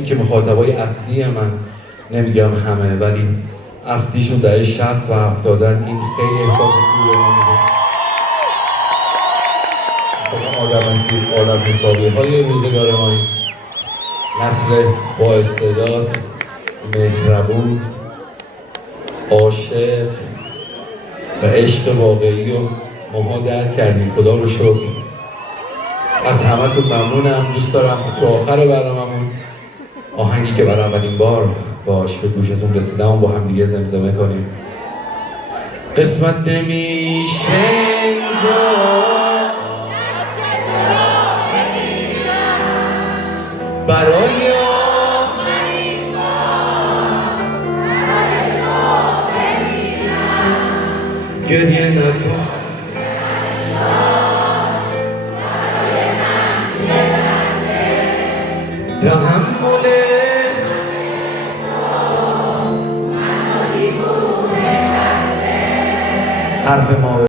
این که مخاطبای اصلی من، نمیگم همه ولی اصلیشون دهه 60 و 70 این خیلی احساس خوبه من میده. شما آدم هستید، آدم حسابی های روزگار ما، نسل با استعداد، مهربون، عاشق و عشق واقعی رو ماها درک کردیم. خدا رو شکر. از همتون ممنونم. دوست دارم تو آخر برنامه‌مون آهنگی که برای اولین بار باش به گوشتون رسیدم با هم دیگه زمزمه کنیم. قسمت نمیشه برای آخرین بار گریه نکن. تحمل حرف ما